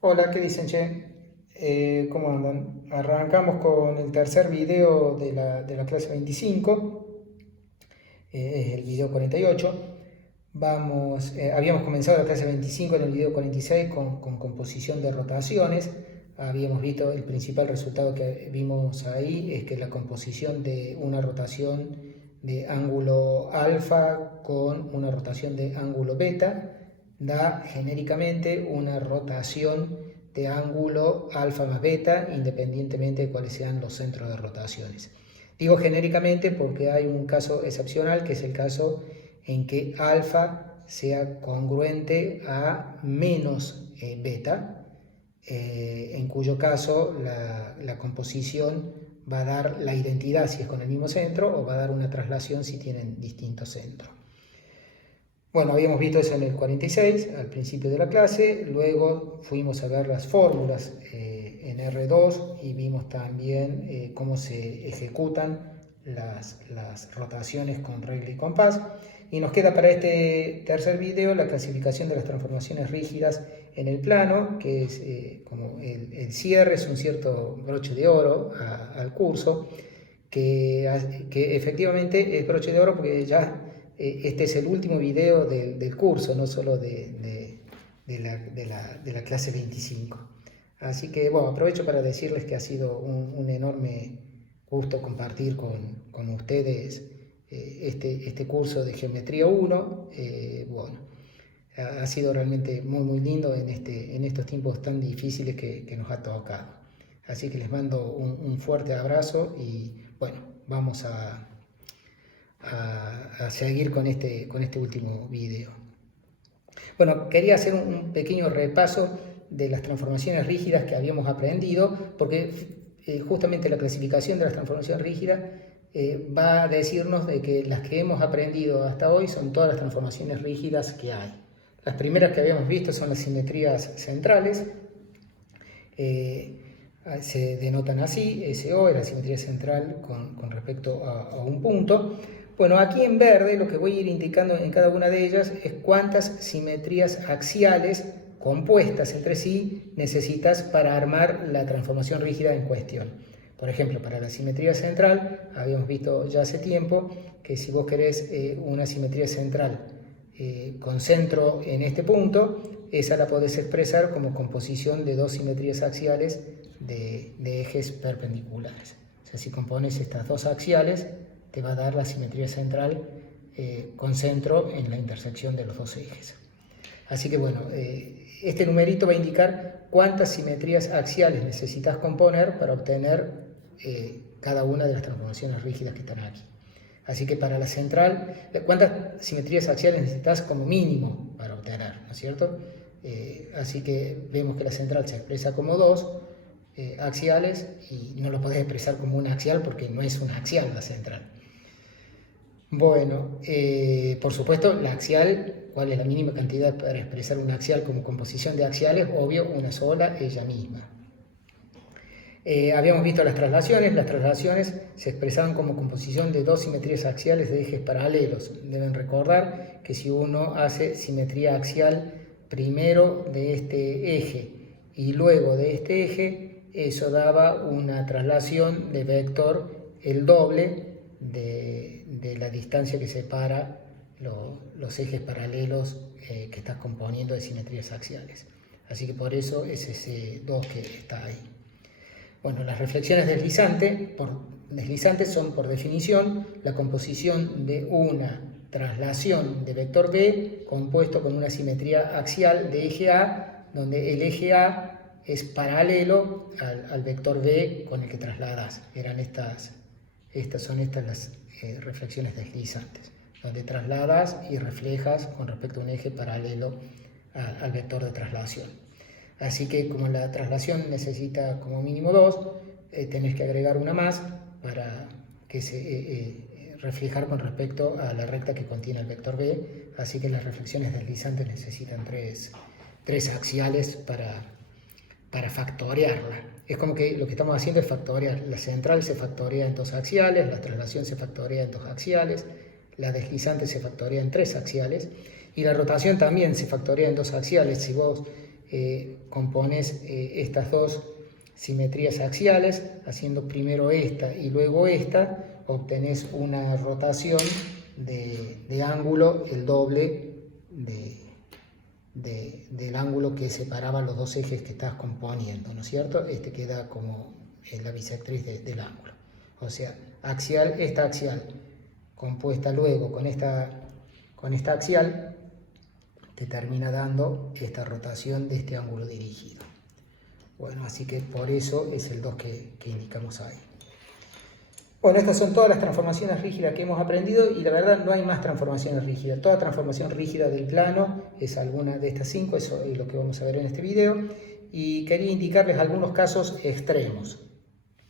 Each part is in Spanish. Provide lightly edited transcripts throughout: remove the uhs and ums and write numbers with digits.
Hola, ¿qué dicen, che? ¿Cómo andan? Arrancamos con el tercer video de la clase 25, es el video 48. Habíamos comenzado la clase 25 en el video 46 con composición de rotaciones. Habíamos visto el principal resultado que vimos ahí, es que la composición de una rotación de ángulo alfa con una rotación de ángulo beta da genéricamente una rotación de ángulo alfa más beta, independientemente de cuáles sean los centros de rotaciones. Digo genéricamente porque hay un caso excepcional, que es el caso en que alfa sea congruente a menos beta, en cuyo caso la composición va a dar la identidad si es con el mismo centro, o va a dar una traslación si tienen distintos centros. Bueno, habíamos visto eso en el 46, al principio de la clase. Luego fuimos a ver las fórmulas en R2 y vimos también cómo se ejecutan las rotaciones con regla y compás. Y nos queda para este tercer video la clasificación de las transformaciones rígidas en el plano, que es como el cierre, es un cierto broche de oro al curso, que efectivamente es broche de oro porque ya este es el último video del curso, no solo de la clase 25. Así que bueno, aprovecho para decirles que ha sido un enorme gusto compartir con ustedes este curso de Geometría 1. Bueno, ha sido realmente muy lindo en estos tiempos tan difíciles que nos ha tocado. Así que les mando un fuerte abrazo y bueno, vamos a seguir con este último video. Bueno, quería hacer un pequeño repaso de las transformaciones rígidas que habíamos aprendido, porque justamente la clasificación de las transformaciones rígidas va a decirnos de que las que hemos aprendido hasta hoy son todas las transformaciones rígidas que hay. Las primeras que habíamos visto son las simetrías centrales, se denotan así, SO es la simetría central con respecto a un punto. Bueno, aquí en verde lo que voy a ir indicando en cada una de ellas es cuántas simetrías axiales compuestas entre sí necesitas para armar la transformación rígida en cuestión. Por ejemplo, para la simetría central, habíamos visto ya hace tiempo que si vos querés una simetría central con centro en este punto, esa la podés expresar como composición de dos simetrías axiales de ejes perpendiculares. O sea, si compones estas dos axiales, te va a dar la simetría central con centro en la intersección de los dos ejes. Así que bueno, este numerito va a indicar cuántas simetrías axiales necesitas componer para obtener cada una de las transformaciones rígidas que están aquí. Así que para la central, ¿cuántas simetrías axiales necesitas como mínimo para obtener? ¿No es cierto? Así que vemos que la central se expresa como dos axiales y no lo podés expresar como una axial porque no es una axial la central. Bueno, por supuesto, la axial, ¿cuál es la mínima cantidad para expresar una axial como composición de axiales? Obvio, una sola, ella misma. Habíamos visto las traslaciones se expresaban como composición de dos simetrías axiales de ejes paralelos. Deben recordar que si uno hace simetría axial primero de este eje y luego de este eje, eso daba una traslación de vector el doble de la distancia que separa los ejes paralelos que estás componiendo de simetrías axiales. Así que por eso es ese 2 que está ahí. Bueno, las reflexiones deslizantes son por definición la composición de una traslación de vector B compuesto con una simetría axial de eje A, donde el eje A es paralelo al vector B con el que trasladas. Son estas las reflexiones deslizantes, donde trasladas y reflejas con respecto a un eje paralelo al vector de traslación. Así que como la traslación necesita como mínimo 2, tenés que agregar una más para que se reflejar con respecto a la recta que contiene el vector B. Así que las reflexiones deslizantes necesitan tres axiales para factorearla. Es como que lo que estamos haciendo es factorear. La central se factorea en dos axiales, la traslación se factorea en dos axiales, la deslizante se factorea en tres axiales y la rotación también se factorea en dos axiales. Si vos compones estas dos simetrías axiales, haciendo primero esta y luego esta, obtenés una rotación de ángulo el doble del ángulo que separaba los dos ejes que estás componiendo, ¿no es cierto? Este queda como la bisectriz del ángulo. O sea, esta axial compuesta luego con esta axial te termina dando esta rotación de este ángulo dirigido. Bueno, así que por eso es el 2 que indicamos ahí. Bueno, estas son todas las transformaciones rígidas que hemos aprendido y la verdad no hay más transformaciones rígidas. Toda transformación rígida del plano es alguna de estas 5, eso es lo que vamos a ver en este video. Y quería indicarles algunos casos extremos.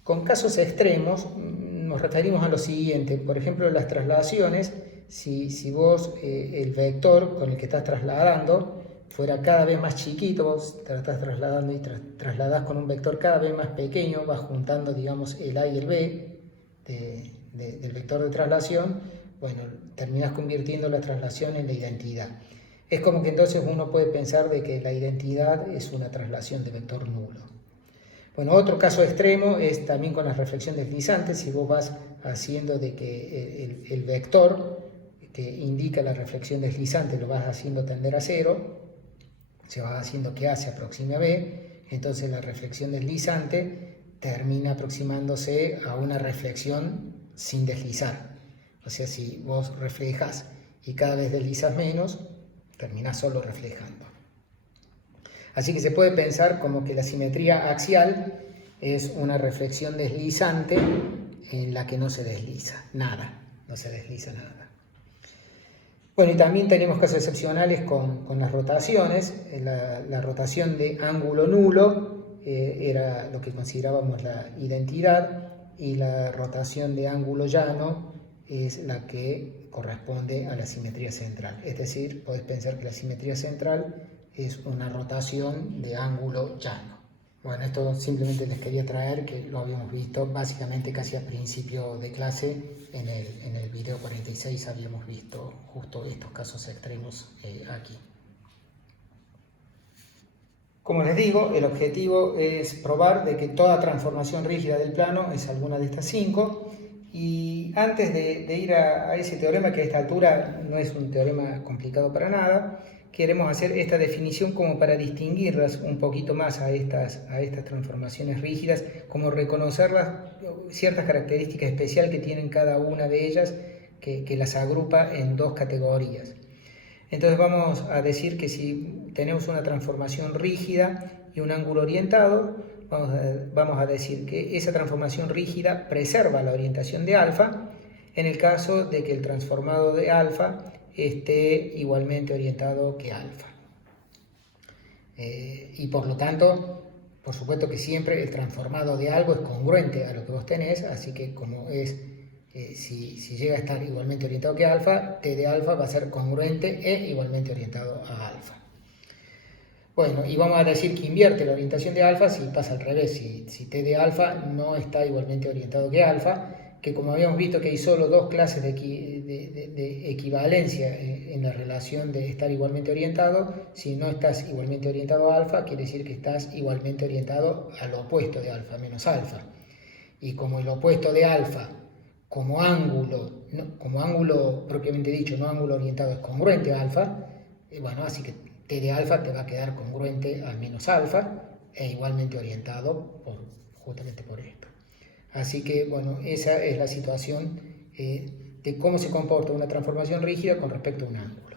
Con casos extremos nos referimos a lo siguiente, por ejemplo las traslaciones, si vos el vector con el que estás trasladando fuera cada vez más chiquito, vos te lo estás trasladando y trasladás con un vector cada vez más pequeño, vas juntando digamos el A y el B del vector de traslación, bueno, terminás convirtiendo la traslación en la identidad. Es como que entonces uno puede pensar de que la identidad es una traslación de vector nulo. Bueno, otro caso extremo es también con la reflexión deslizante. Si vos vas haciendo de que el vector que indica la reflexión deslizante lo vas haciendo tender a 0, se va haciendo que A se aproxime a B, entonces la reflexión deslizante termina aproximándose a una reflexión sin deslizar. O sea, si vos reflejas y cada vez deslizas menos, terminás solo reflejando. Así que se puede pensar como que la simetría axial es una reflexión deslizante en la que no se desliza nada, no se desliza nada. Bueno, y también tenemos casos excepcionales con las rotaciones. La rotación de ángulo nulo era lo que considerábamos la identidad, y la rotación de ángulo llano es la que corresponde a la simetría central. Es decir, podés pensar que la simetría central es una rotación de ángulo llano. Bueno, esto simplemente les quería traer, que lo habíamos visto básicamente casi al principio de clase. En el video 46 habíamos visto justo estos casos extremos aquí. Como les digo, el objetivo es probar de que toda transformación rígida del plano es alguna de estas 5. Y antes de ir a ese teorema, que a esta altura no es un teorema complicado para nada, queremos hacer esta definición como para distinguirlas un poquito más a estas transformaciones rígidas, como reconocerlas, ciertas características especiales que tienen cada una de ellas, que las agrupa en dos categorías. Entonces vamos a decir que si tenemos una transformación rígida y un ángulo orientado, vamos a decir que esa transformación rígida preserva la orientación de alfa en el caso de que el transformado de alfa esté igualmente orientado que alfa. Y por lo tanto, por supuesto que siempre el transformado de algo es congruente a lo que vos tenés, así que como es, si llega a estar igualmente orientado que alfa, t de alfa va a ser congruente e igualmente orientado a alfa. Bueno, y vamos a decir que invierte la orientación de alfa si pasa al revés, si t de alfa no está igualmente orientado que alfa, que como habíamos visto que hay solo dos clases de equivalencia en la relación de estar igualmente orientado. Si no estás igualmente orientado a alfa, quiere decir que estás igualmente orientado al opuesto de alfa, menos alfa. Y como el opuesto de alfa, como ángulo propiamente dicho, no ángulo orientado, es congruente a alfa, bueno, así que t de alfa te va a quedar congruente al menos alfa e igualmente orientado justamente por esto. Así que, bueno, esa es la situación de cómo se comporta una transformación rígida con respecto a un ángulo.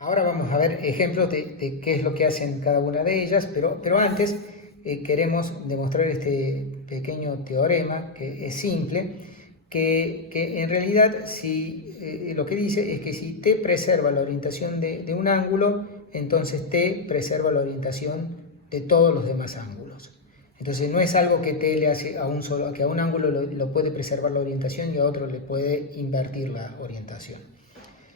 Ahora vamos a ver ejemplos de qué es lo que hacen cada una de ellas, pero antes queremos demostrar este pequeño teorema que es simple, que en realidad lo que dice es que si t preserva la orientación de un ángulo, entonces t preserva la orientación de todos los demás ángulos. Entonces no es algo que t le hace a un ángulo lo puede preservar la orientación y a otro le puede invertir la orientación.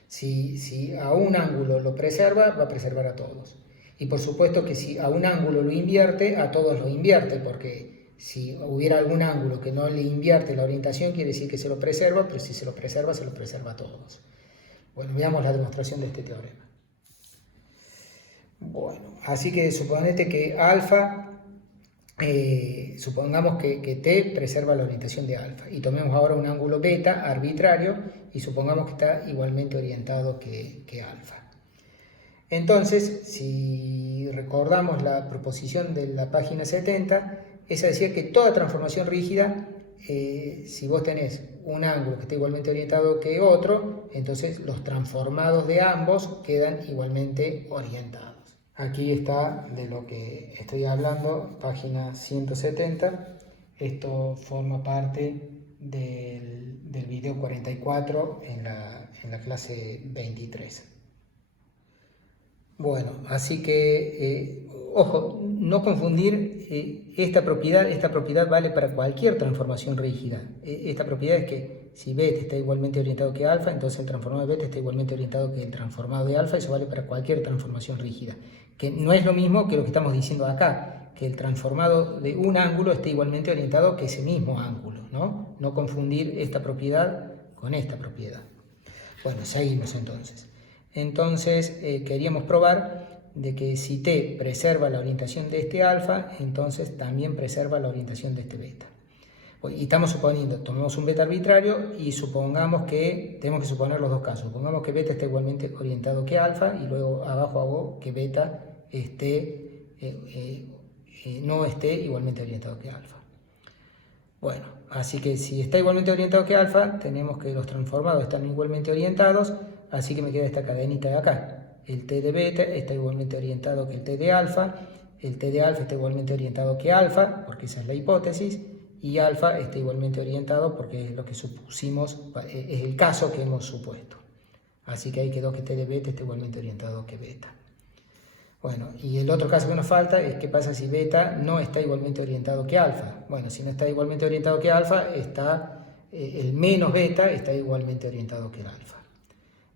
Si a un ángulo lo preserva, va a preservar a todos. Y por supuesto que si a un ángulo lo invierte, a todos lo invierte, porque si hubiera algún ángulo que no le invierte la orientación, quiere decir que se lo preserva, pero si se lo preserva a todos. Bueno, veamos la demostración de este teorema. Bueno, así que suponete que alfa, supongamos que t preserva la orientación de alfa y tomemos ahora un ángulo beta arbitrario y supongamos que está igualmente orientado que alfa. Entonces, si recordamos la proposición de la página 70, es decir que toda transformación rígida, si vos tenés un ángulo que está igualmente orientado que otro, entonces los transformados de ambos quedan igualmente orientados. Aquí está de lo que estoy hablando, página 170. Esto forma parte del video 44 en la clase 23. Bueno, así que, ojo, no confundir esta propiedad vale para cualquier transformación rígida. Esta propiedad es que si beta está igualmente orientado que alfa, entonces el transformado de beta está igualmente orientado que el transformado de alfa, eso vale para cualquier transformación rígida. Que no es lo mismo que lo que estamos diciendo acá, que el transformado de un ángulo esté igualmente orientado que ese mismo ángulo, ¿no? No confundir esta propiedad con esta propiedad. Bueno, seguimos entonces. Entonces queríamos probar de que si t preserva la orientación de este alfa, entonces también preserva la orientación de este beta. Y estamos suponiendo, tomamos un beta arbitrario y supongamos que, tenemos que suponer los dos casos, supongamos que beta está igualmente orientado que alfa y luego abajo hago que beta no esté igualmente orientado que alfa. Bueno, así que si está igualmente orientado que alfa, tenemos que los transformados están igualmente orientados, así que me queda esta cadenita de acá. El t de beta está igualmente orientado que el t de alfa, el t de alfa está igualmente orientado que alfa, porque esa es la hipótesis, y alfa está igualmente orientado porque es lo que supusimos, es el caso que hemos supuesto. Así que ahí quedó que t de beta está igualmente orientado que beta. Bueno, y el otro caso que nos falta es qué pasa si beta no está igualmente orientado que alfa. Bueno, si no está igualmente orientado que alfa, el menos beta está igualmente orientado que el alfa.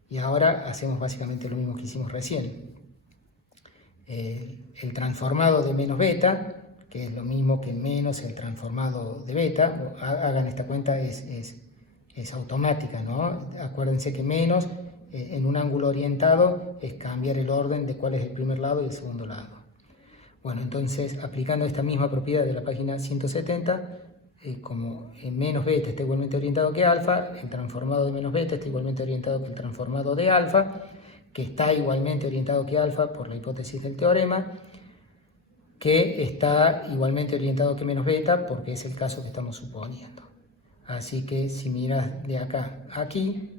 Y ahora hacemos básicamente lo mismo que hicimos recién. El transformado de menos beta, que es lo mismo que menos el transformado de beta, hagan esta cuenta, es automática, ¿no? Acuérdense que menos en un ángulo orientado es cambiar el orden de cuál es el primer lado y el segundo lado. Bueno, entonces aplicando esta misma propiedad de la página 170, como menos beta está igualmente orientado que alfa, el transformado de menos beta está igualmente orientado que el transformado de alfa, que está igualmente orientado que alfa por la hipótesis del teorema, que está igualmente orientado que menos beta porque es el caso que estamos suponiendo. Así que si miras de acá a aquí,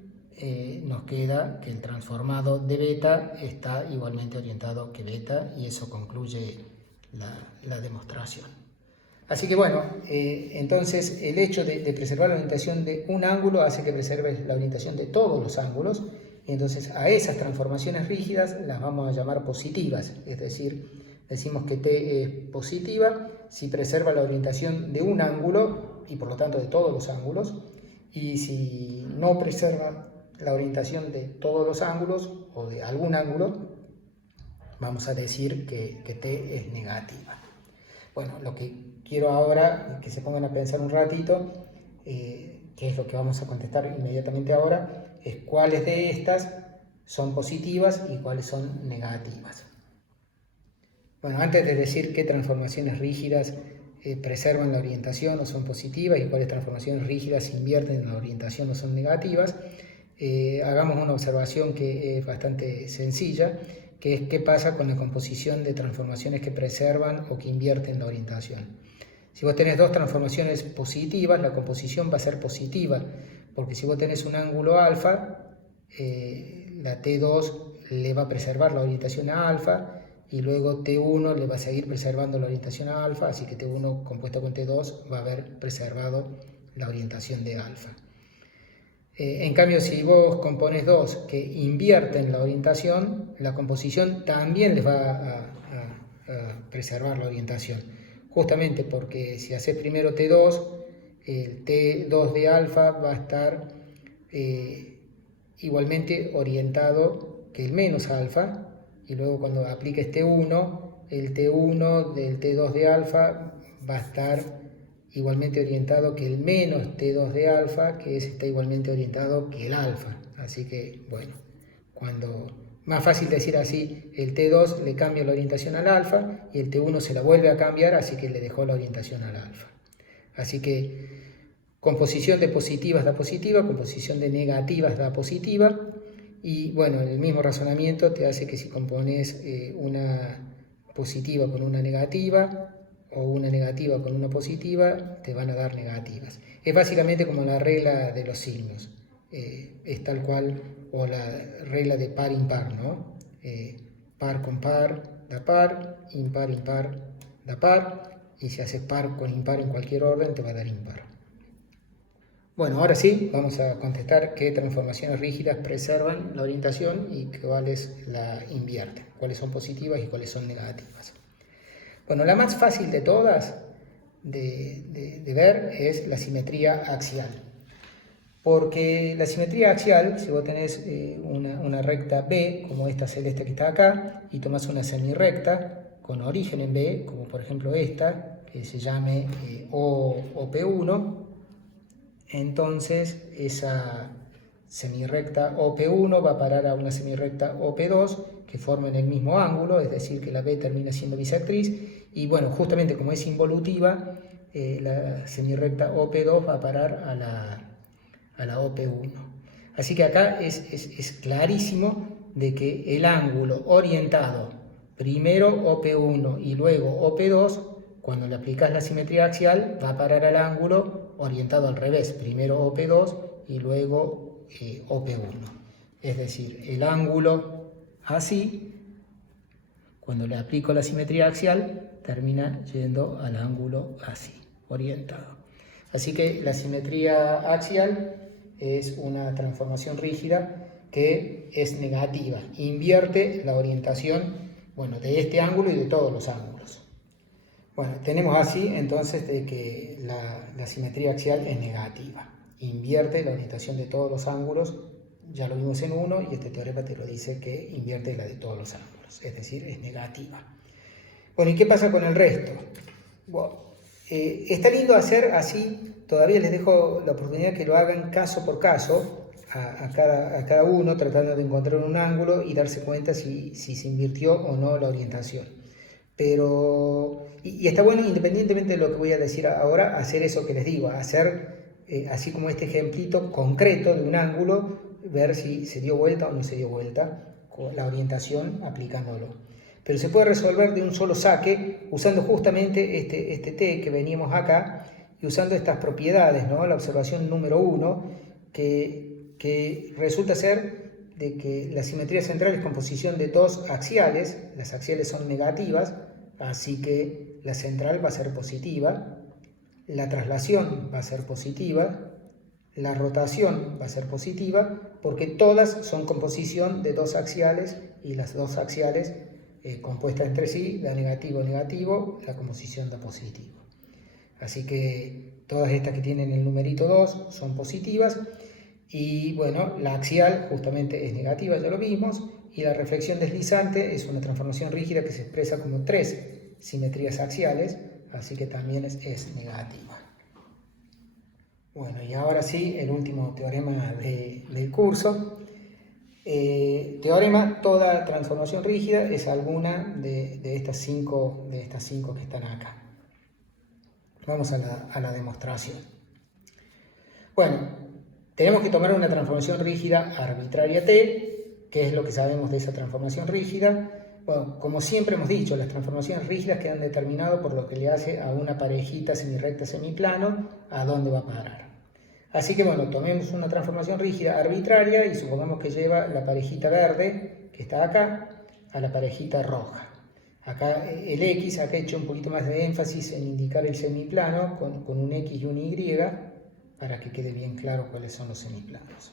nos queda que el transformado de beta está igualmente orientado que beta y eso concluye la demostración. Así que bueno, entonces el hecho de preservar la orientación de un ángulo hace que preserve la orientación de todos los ángulos y entonces a esas transformaciones rígidas las vamos a llamar positivas, es decir, decimos que t es positiva si preserva la orientación de un ángulo y por lo tanto de todos los ángulos, y si no preserva la orientación de todos los ángulos o de algún ángulo, vamos a decir que t es negativa. Bueno, lo que quiero ahora es que se pongan a pensar un ratito, que es lo que vamos a contestar inmediatamente ahora, es cuáles de estas son positivas y cuáles son negativas. Bueno, antes de decir qué transformaciones rígidas preservan la orientación o son positivas y cuáles transformaciones rígidas invierten en la orientación o son negativas, hagamos una observación que es bastante sencilla, que es qué pasa con la composición de transformaciones que preservan o que invierten la orientación. Si vos tenés dos transformaciones positivas, la composición va a ser positiva, porque si vos tenés un ángulo alfa, la T2 le va a preservar la orientación a alfa, y luego T1 le va a seguir preservando la orientación a alfa, así que T1 compuesto con T2 va a haber preservado la orientación de alfa. En cambio, si vos compones dos que invierten la orientación, la composición también les va a preservar la orientación. Justamente porque si haces primero T2, el T2 de alfa va a estar igualmente orientado que el menos alfa, y luego cuando apliques T1, el T1 del T2 de alfa va a estar igualmente orientado que el menos T2 de alfa, que está igualmente orientado que el alfa. Así que, bueno, cuando más fácil decir así, el T2 le cambia la orientación al alfa y el T1 se la vuelve a cambiar, así que le dejó la orientación al alfa. Así que composición de positivas da positiva, composición de negativas da positiva, y bueno, el mismo razonamiento te hace que si compones una positiva con una negativa o una negativa con una positiva, te van a dar negativas. Es básicamente como la regla de los signos, es tal cual, o la regla de par-impar, ¿no? Par con par da par, impar da par, y si haces par con impar en cualquier orden te va a dar impar. Bueno, ahora sí, vamos a contestar qué transformaciones rígidas preservan la orientación y cuáles la invierten, cuáles son positivas y cuáles son negativas. Bueno, la más fácil de todas de ver es la simetría axial. Porque la simetría axial, si vos tenés una recta B, como esta celeste que está acá, y tomás una semirrecta con origen en B, como por ejemplo esta, que se llame OP1, entonces esa semirrecta OP1 va a parar a una semirrecta OP2 que formen el mismo ángulo, es decir, que la B termina siendo bisectriz, y bueno, justamente como es involutiva, la semirrecta OP2 va a parar a la OP1. Así que acá es clarísimo de que el ángulo orientado primero OP1 y luego OP2, cuando le aplicas la simetría axial, va a parar al ángulo orientado al revés, primero OP2 y luego OP1. Es decir, el ángulo así, cuando le aplico la simetría axial, termina yendo al ángulo así, orientado. Así que la simetría axial es una transformación rígida que es negativa, invierte la orientación, bueno, de este ángulo y de todos los ángulos. Bueno, tenemos así entonces de que la simetría axial es negativa, invierte la orientación de todos los ángulos, ya lo vimos en uno y este teorema te lo dice que invierte la de todos los ángulos, es decir, es negativa. Bueno, ¿y qué pasa con el resto? Bueno, está lindo hacer así, todavía les dejo la oportunidad que lo hagan caso por caso, a cada uno, tratando de encontrar un ángulo y darse cuenta si se invirtió o no la orientación. Pero, y está bueno, independientemente de lo que voy a decir ahora, hacer eso que les digo, hacer así como este ejemplito concreto de un ángulo, ver si se dio vuelta o no se dio vuelta con la orientación aplicándolo. Pero se puede resolver de un solo saque usando justamente este T que veníamos acá y usando estas propiedades, ¿no? La observación número 1, que resulta ser de que la simetría central es composición de dos axiales, las axiales son negativas, así que la central va a ser positiva, la traslación va a ser positiva, la rotación va a ser positiva, porque todas son composición de dos axiales y las dos axiales compuestas entre sí da negativo, negativo, la composición da positivo. Así que todas estas que tienen el numerito 2 son positivas y bueno, la axial justamente es negativa, ya lo vimos, y la reflexión deslizante es una transformación rígida que se expresa como 3 simetrías axiales, así que también es negativa. Bueno, y ahora sí, el último teorema del curso. Teorema, toda transformación rígida es alguna de estas cinco que están acá. Vamos a la demostración. Bueno, tenemos que tomar una transformación rígida arbitraria T, que es lo que sabemos de esa transformación rígida. Bueno, como siempre hemos dicho, las transformaciones rígidas quedan determinadas por lo que le hace a una parejita semirrecta semiplano a dónde va a parar. Así que bueno, tomemos una transformación rígida arbitraria y supongamos que lleva la parejita verde, que está acá, a la parejita roja. Acá el X, acá he hecho un poquito más de énfasis en indicar el semiplano con un X y un Y, para que quede bien claro cuáles son los semiplanos.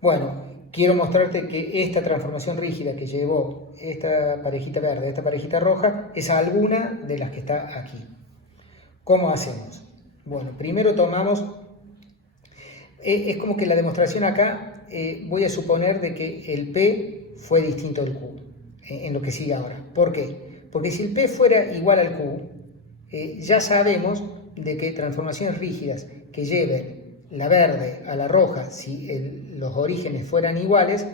Bueno, quiero mostrarte que esta transformación rígida que llevó esta parejita verde, esta parejita roja, es alguna de las que está aquí. ¿Cómo hacemos? Bueno, primero tomamos... Es como que la demostración acá, voy a suponer de que el P fue distinto del Q, en lo que sigue ahora. ¿Por qué? Porque si el P fuera igual al Q, ya sabemos de que transformaciones rígidas que lleven la verde a la roja, si los orígenes fueran iguales,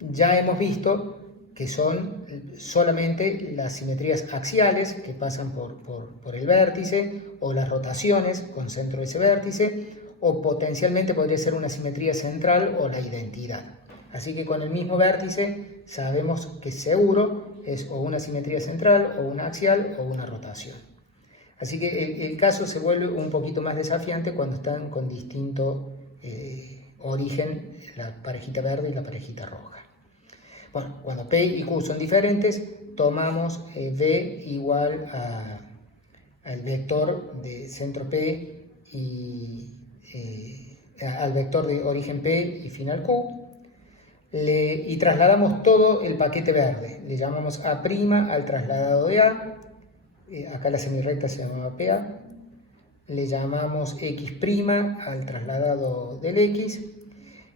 ya hemos visto que son solamente las simetrías axiales que pasan por el vértice, o las rotaciones con centro de ese vértice, o potencialmente podría ser una simetría central o la identidad. Así que con el mismo vértice sabemos que seguro es o una simetría central, o una axial, o una rotación. Así que el caso se vuelve un poquito más desafiante cuando están con distinto origen, la parejita verde y la parejita roja. Bueno, cuando P y Q son diferentes, tomamos V igual al vector de centro P y al vector de origen P y final Q, y trasladamos todo el paquete verde. Le llamamos A' al trasladado de A, acá la semirrecta se llamaba PA, le llamamos X' al trasladado del X,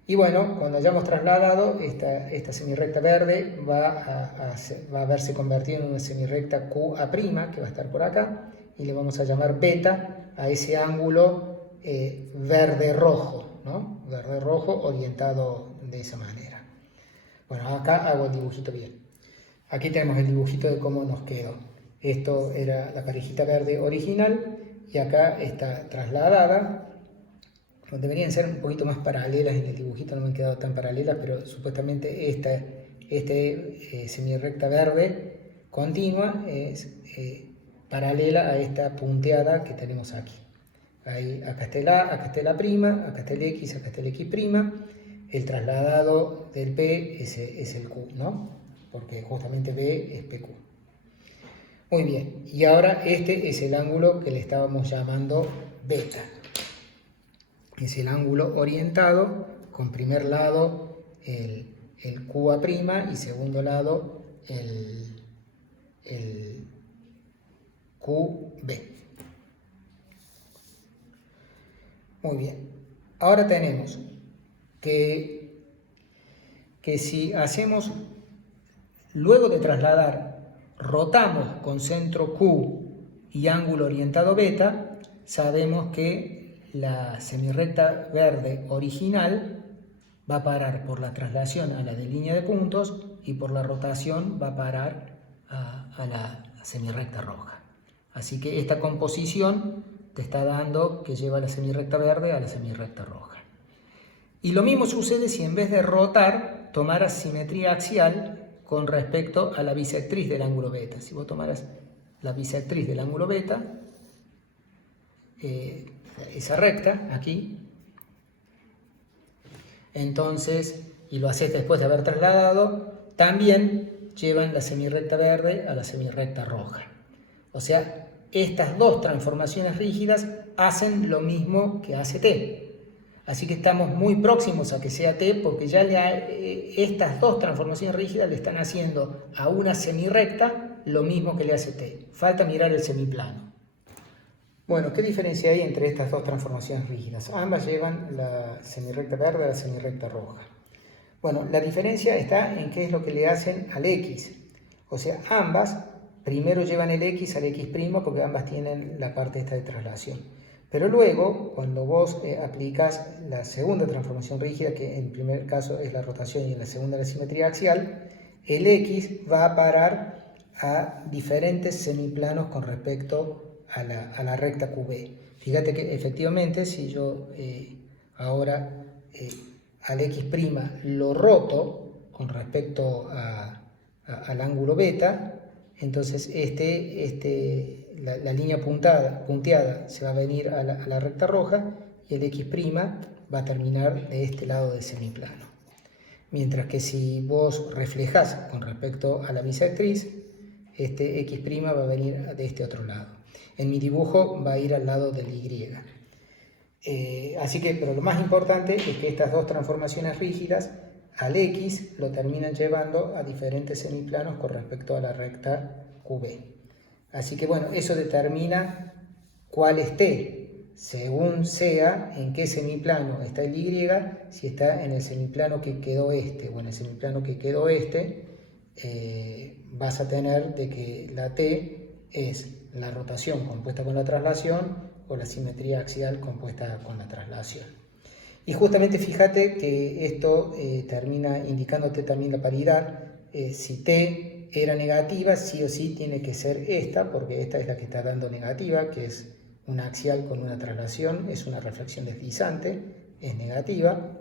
y bueno, cuando hayamos trasladado esta semirrecta verde va a verse convertida en una semirrecta QA', que va a estar por acá, y le vamos a llamar beta a ese ángulo verde-rojo, ¿no? Verde-rojo orientado de esa manera. Bueno, acá hago el dibujito bien. Aquí tenemos el dibujito de cómo nos quedó. Esto era la parejita verde original, y acá está trasladada. Deberían ser un poquito más paralelas en el dibujito, no me han quedado tan paralelas, pero supuestamente esta semirrecta verde continua es paralela a esta punteada que tenemos aquí. Acá está el A, acá está la prima, acá está el X, acá está el X'. El trasladado del P es el Q, ¿no? Porque justamente B es PQ. Muy bien, y ahora este es el ángulo que le estábamos llamando beta. Es el ángulo orientado, con primer lado el QA' y segundo lado el QB. Muy bien, ahora tenemos que si hacemos, luego de trasladar, rotamos con centro Q y ángulo orientado beta, sabemos que la semirrecta verde original va a parar por la traslación a la de línea de puntos, y por la rotación va a parar a la semirrecta roja. Así que esta composición te está dando que lleva la semirrecta verde a la semirrecta roja. Y lo mismo sucede si en vez de rotar tomaras simetría axial con respecto a la bisectriz del ángulo beta. Si vos tomaras la bisectriz del ángulo beta, esa recta aquí, entonces, y lo haces después de haber trasladado, también llevan la semirrecta verde a la semirrecta roja. O sea, estas dos transformaciones rígidas hacen lo mismo que hace T. Así que estamos muy próximos a que sea T, porque ya estas dos transformaciones rígidas le están haciendo a una semirrecta lo mismo que le hace T. Falta mirar el semiplano. Bueno, ¿qué diferencia hay entre estas dos transformaciones rígidas? Ambas llevan la semirrecta verde a la semirrecta roja. Bueno, la diferencia está en qué es lo que le hacen al X. O sea, ambas primero llevan el X al X', porque ambas tienen la parte esta de traslación. Pero luego, cuando vos aplicas la segunda transformación rígida, que en primer caso es la rotación y en la segunda la simetría axial, el X va a parar a diferentes semiplanos con respecto a la recta QB. Fíjate que efectivamente si yo ahora al X' lo roto con respecto al ángulo beta, entonces la línea punteada se va a venir a la recta roja, y el X' va a terminar de este lado del semiplano. Mientras que si vos reflejás con respecto a la bisectriz, este X' va a venir de este otro lado. En mi dibujo va a ir al lado del Y. Así que, pero lo más importante es que estas dos transformaciones rígidas al X lo terminan llevando a diferentes semiplanos con respecto a la recta QB. Así que bueno, eso determina cuál es T, según sea en qué semiplano está el Y, si está en el semiplano que quedó este o en el semiplano que quedó este, vas a tener de que la T es la rotación compuesta con la traslación o la simetría axial compuesta con la traslación. Y justamente fíjate que esto termina indicándote también la paridad. Si t era negativa, sí o sí tiene que ser esta, porque esta es la que está dando negativa, que es una axial con una traslación, es una reflexión deslizante, es negativa.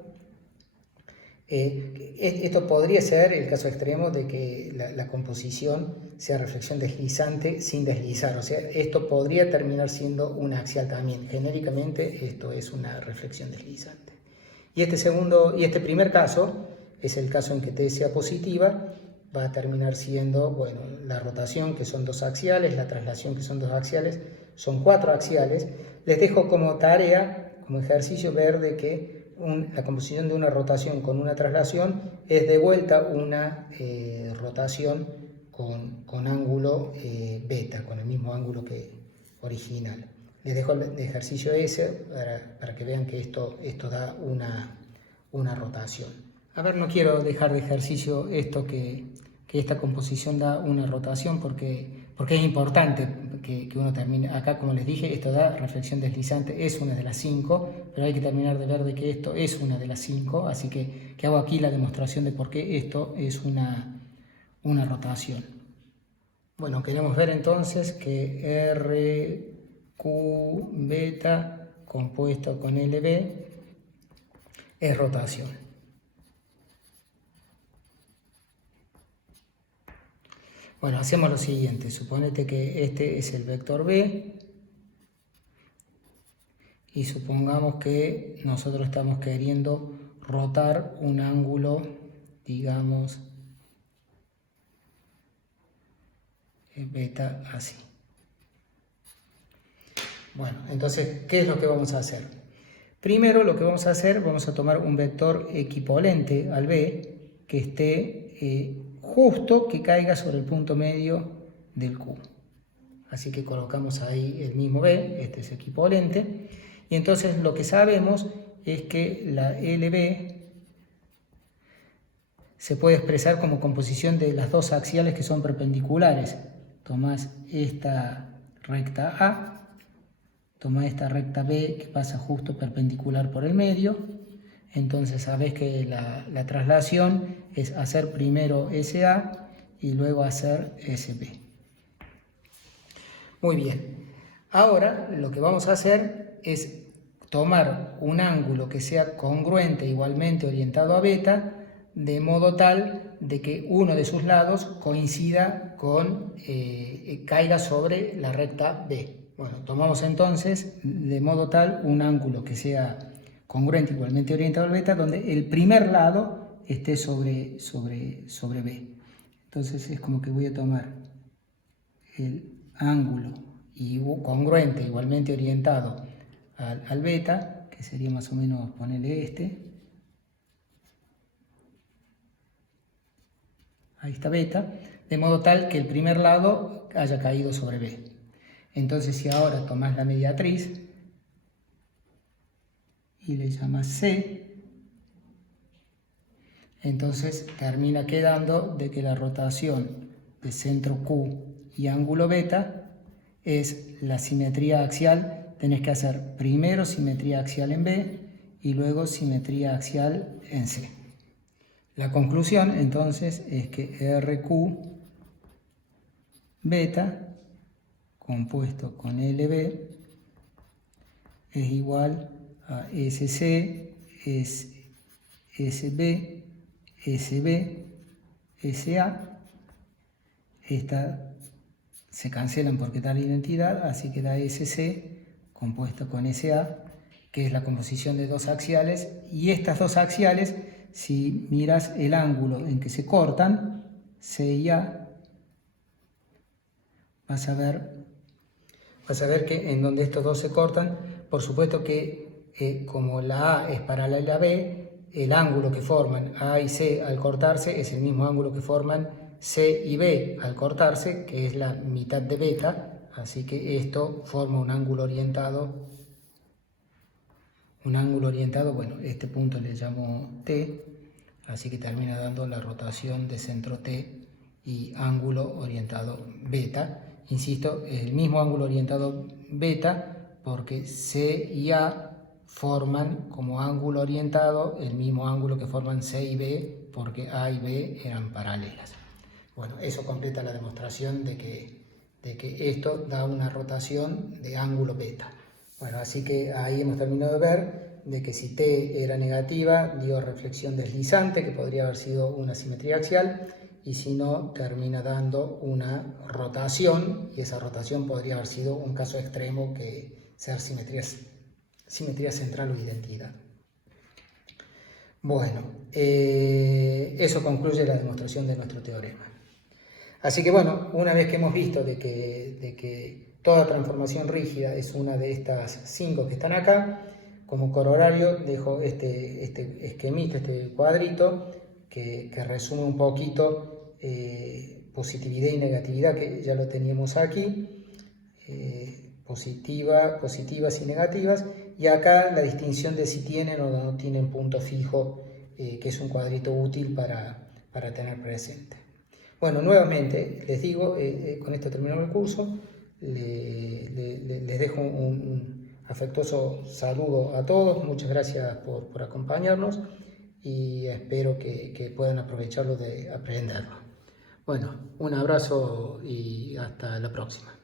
Esto podría ser el caso extremo de que la composición sea reflexión deslizante sin deslizar, o sea, esto podría terminar siendo una axial también. Genéricamente esto es una reflexión deslizante. Y este primer caso es el caso en que t sea positiva, va a terminar siendo, bueno, la rotación, que son 2 axiales, la traslación, que son 2 axiales, son 4 axiales. Les dejo como tarea, como ejercicio, ver de que la composición de una rotación con una traslación es de vuelta una rotación con ángulo beta, con el mismo ángulo que original. Les dejo el ejercicio ese para que vean que esto da una rotación. A ver, no quiero dejar de ejercicio esto que esta composición da una rotación porque es importante que uno termine. Acá, como les dije, esto da reflexión deslizante, es una de las 5, pero hay que terminar de ver de que esto es una de las 5, así que hago aquí la demostración de por qué esto es una rotación. Bueno, queremos ver entonces que RQ beta compuesto con LB es rotación. Bueno, hacemos lo siguiente, suponete que este es el vector B y supongamos que nosotros estamos queriendo rotar un ángulo, digamos, beta así. Bueno, entonces, ¿qué es lo que vamos a hacer? Primero lo que vamos a hacer, vamos a tomar un vector equivalente al B que esté justo, que caiga sobre el punto medio del Q. Así que colocamos ahí el mismo B, este es equivalente. Y entonces lo que sabemos es que la LB se puede expresar como composición de las dos axiales que son perpendiculares. Tomás esta recta A, tomás esta recta B que pasa justo perpendicular por el medio. Entonces sabés que la traslación es hacer primero SA y luego hacer SB. Muy bien. Ahora lo que vamos a hacer es tomar un ángulo que sea congruente, igualmente orientado a beta, de modo tal de que uno de sus lados coincida con, caiga sobre la recta B. Bueno, tomamos entonces de modo tal un ángulo que sea congruente, igualmente orientado a beta, donde el primer lado esté sobre B. Entonces es como que voy a tomar el ángulo congruente, igualmente orientado al beta, que sería más o menos ponerle este. Ahí está beta, de modo tal que el primer lado haya caído sobre B. Entonces, si ahora tomás la mediatriz y le llamas C, entonces termina quedando de que la rotación de centro Q y ángulo beta es la simetría axial. Tenés que hacer primero simetría axial en B y luego simetría axial en C. La conclusión entonces es que RQ beta compuesto con LB es igual a SC, SB, SB, SA. Esta se cancelan porque da la identidad, así que da SC compuesto con SA, que es la composición de dos axiales, y estas dos axiales, si miras el ángulo en que se cortan, C y A, vas a ver que en donde estos dos se cortan, por supuesto que como la A es paralela a B, el ángulo que forman A y C al cortarse es el mismo ángulo que forman C y B al cortarse, que es la mitad de beta, así que esto forma un ángulo orientado, bueno, este punto le llamo T, así que termina dando la rotación de centro T y ángulo orientado beta. Insisto, el mismo ángulo orientado beta porque C y A forman como ángulo orientado el mismo ángulo que forman C y B, porque A y B eran paralelas. Bueno, eso completa la demostración de que esto da una rotación de ángulo beta. Bueno, así que ahí hemos terminado de ver de que si T era negativa, dio reflexión deslizante, que podría haber sido una simetría axial, y si no, termina dando una rotación, y esa rotación podría haber sido un caso extremo que ser simetría central o identidad. Bueno, eso concluye la demostración de nuestro teorema. Así que bueno, una vez que hemos visto de que toda transformación rígida es una de estas 5 que están acá, como corolario dejo este esquemita, este cuadrito, que resume un poquito positividad y negatividad, que ya lo teníamos aquí, positivas y negativas, y acá la distinción de si tienen o no tienen punto fijo, que es un cuadrito útil para tener presente. Bueno, nuevamente les digo, con esto terminamos el curso, les dejo un afectuoso saludo a todos, muchas gracias por acompañarnos y espero que puedan aprovecharlo de aprenderlo. Bueno, un abrazo y hasta la próxima.